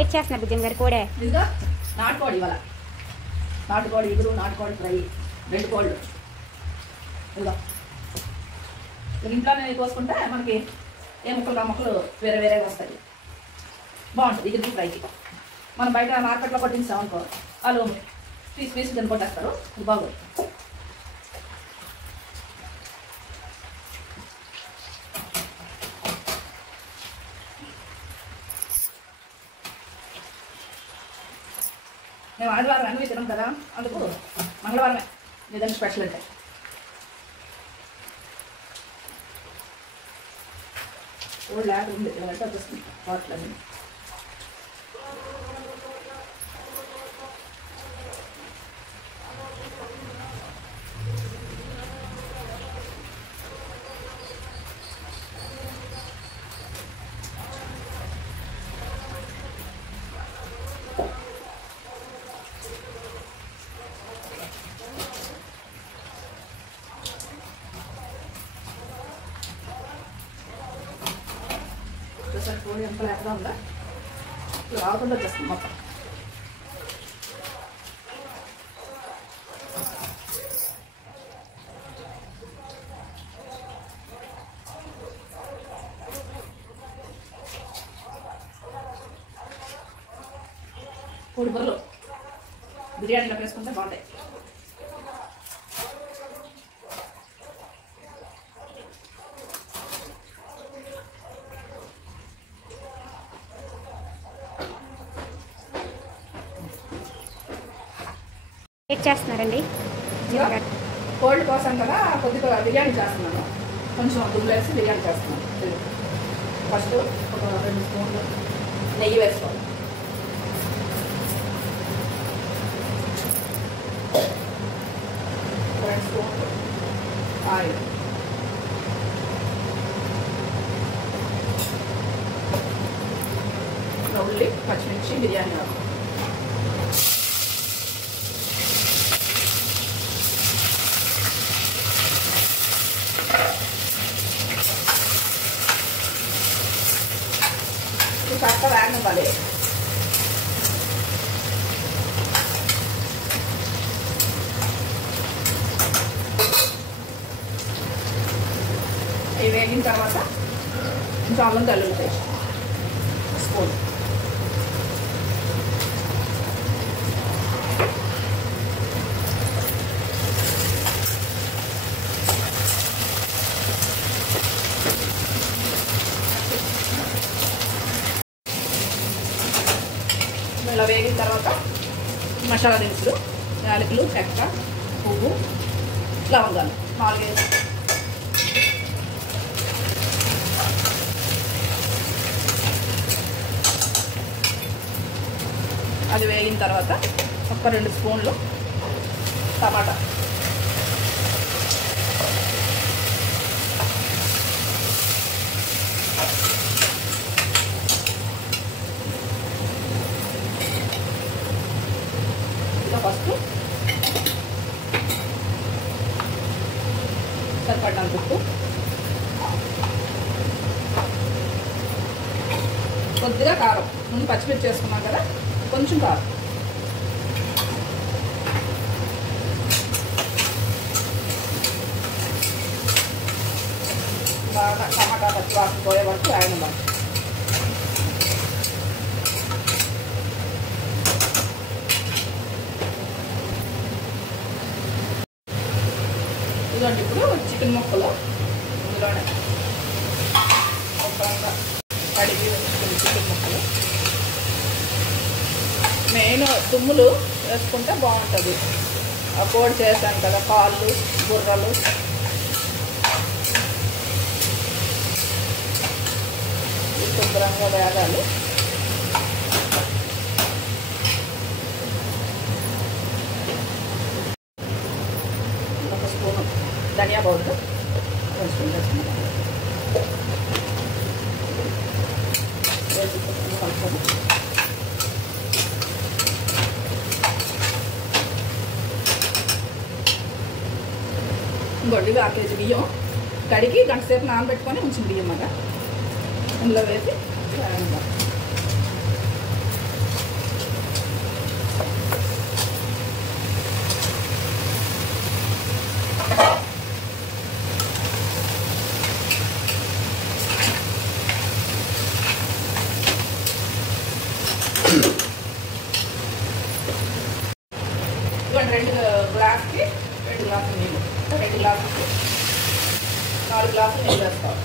ఏం చేస్తున్నారు బుజ్జం గారు? కోడే ఇదిగా నాటుకోడి ఇవాళ. నాటుకోడి ఇగురు, నాటుకోడి ఫ్రై, 2 కోళ్ళు. ఇదిగా ఇంట్లోనే కోసుకుంటే మనకి ఏ ముక్కలు ముక్కలు వేరే వేరేగా వస్తాయి. బాగుంటుంది ఇగురు ఫ్రైకి. మనం బయట మార్కెట్లో కొట్టించాం అనుకో, వాళ్ళు పీస్ కింద కొట్టేస్తారు. ఇది బాగుంది. మేము ఆదివారం అన్నీ తినం కదా, అందుకు మంగళవారమే ఏదైనా స్పెషల్ అంటే. ఓల్డ్ ల్యాబ్ ఉంది, అంటే వచ్చేస్తుంది వాటిలన్నీ. కోడి ఎంత లేకుండా ఉందా, రాకుండా వచ్చేస్తుంది మొత్తం. కోడి బర్రెలు బిర్యానీలో వేసుకుంటే బాగుంటాయి. ఏం చేస్తున్నారండి? కోల్డ్ కోసం కదా కొద్దిగా బిర్యానీ చేస్తున్నాను. కొంచెం దుమ్ములేసి బిర్యానీ చేస్తున్నాను. ఫస్ట్ ఒక 2 స్పూన్లు నెయ్యి వేసుకోవాలి. ఒక 2 స్పూన్లు ఆయిల్, ఉల్లి, పచ్చిమిర్చి, బిర్యానీ ఆకు, కాస్త వేగనివ్వాలి. ఇవి వేగిన తర్వాత కొంచెం అల్లం వెల్లుల్లి పేస్ట్ స్పూన్, ఇలా వేగిన తర్వాత మసాలా దినుసులు, యాలకులు, చెక్క, పువ్వు, లవంగాలు 4 అది వేగిన తర్వాత ఒక 2 స్పూన్లు టమాటా, ఫస్ట్ సరిపడినంత ఉప్పు, కొద్దిగా కారం, ముందు పచ్చిమిర్చి చేసుకున్నాం కదా కొంచెం కారం, బాగా టమాటా పచ్చి వాసన పోయే వరకు వేగనివ్వాలి. ఇదిగోండి ఇప్పుడు చికెన్ ముక్కలు ఇందులోనే శుభ్రంగా కడిగి వేసుకుని చికెన్ ముక్కలు, మెయిన్ తుమ్ములు వేసుకుంటే బాగుంటుంది. ఆ కోడి చేశాను కదా, కాళ్ళు, బుర్రలు, శుభ్రంగా వేగాలి. ఒక స్పూను ధనియా పౌడర్ వేసుకుంటాను. కలుపుకొని ఇంకోటి 1 కేజీ బియ్యం కడిగి గంట సేపు నానబెట్టుకొని ఉంచిన బియ్యం అన్నమాట ఇందులో వేసి ఇదిగోండి 2 గ్లాసుకి 2 గ్లాసులు నీళ్ళు, 2 గ్లాసులకి 4 గ్లాసులు నీళ్ళు వేస్తాం.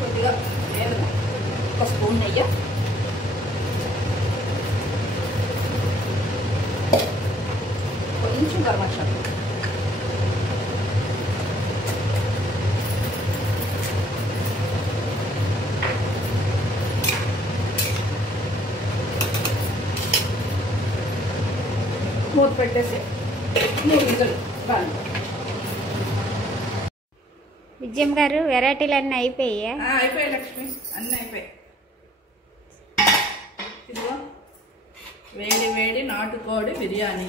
కొద్దిగా లేదు, 1 స్పూన్ నెయ్యి, కొంచెం గరం మసాలా, మూత పెట్టేసి 3 విజిల్ బాగా. విజయం గారు వెరైటీలు అన్నీ అయిపోయాయా? అయిపోయాయి లక్ష్మి, అన్నీ అయిపోయాయి. ఇదిగో వేడి వేడి నాటుకోడి బిర్యానీ.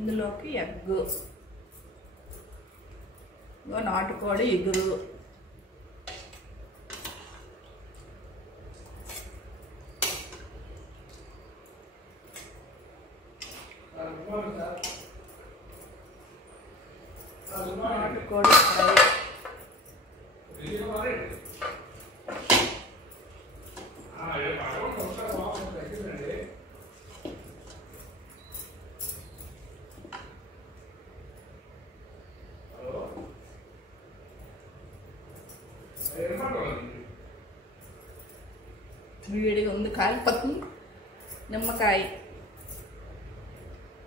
ఇందులోకి ఎగ్గు, నాటుకోడి ఇగురు, నాటుకోడి ఫ్రై, వేడిగా ఉంది, కాలిపోతుంది. నిమ్మకాయ,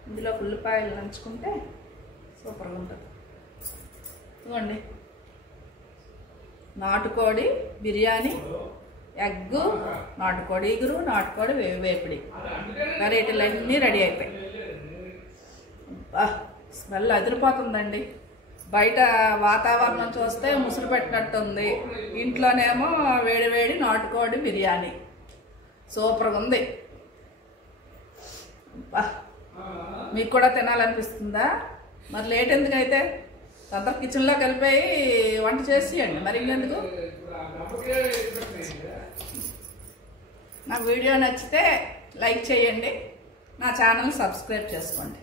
ఇందులో ఉల్లిపాయలు నంచుకుంటే సూపర్గా ఉంటుంది. ఇవ్వండి నాటుకోడి బిర్యానీ, ఎగ్గు, నాటుకోడి ఇగురు, నాటుకోడి వేపిడి వెరైటీలు అన్నీ రెడీ అయిపోయాయి. స్మెల్ అదిరిపోతుందండి. బయట వాతావరణం చూస్తే ముసురు పెట్టినట్టుంది, ఇంట్లోనేమో వేడి వేడి నాటుకోడి బిర్యానీ సూపర్గా ఉంది. మీకు కూడా తినాలనిపిస్తుందా? మరి లేట్ ఎందుకైతే అందరు కిచెన్లో కలిపి వంట చేసేయండి, మరి ఇంకెందుకు. నా వీడియో నచ్చితే లైక్ చేయండి, నా ఛానల్ సబ్స్క్రైబ్ చేసుకోండి.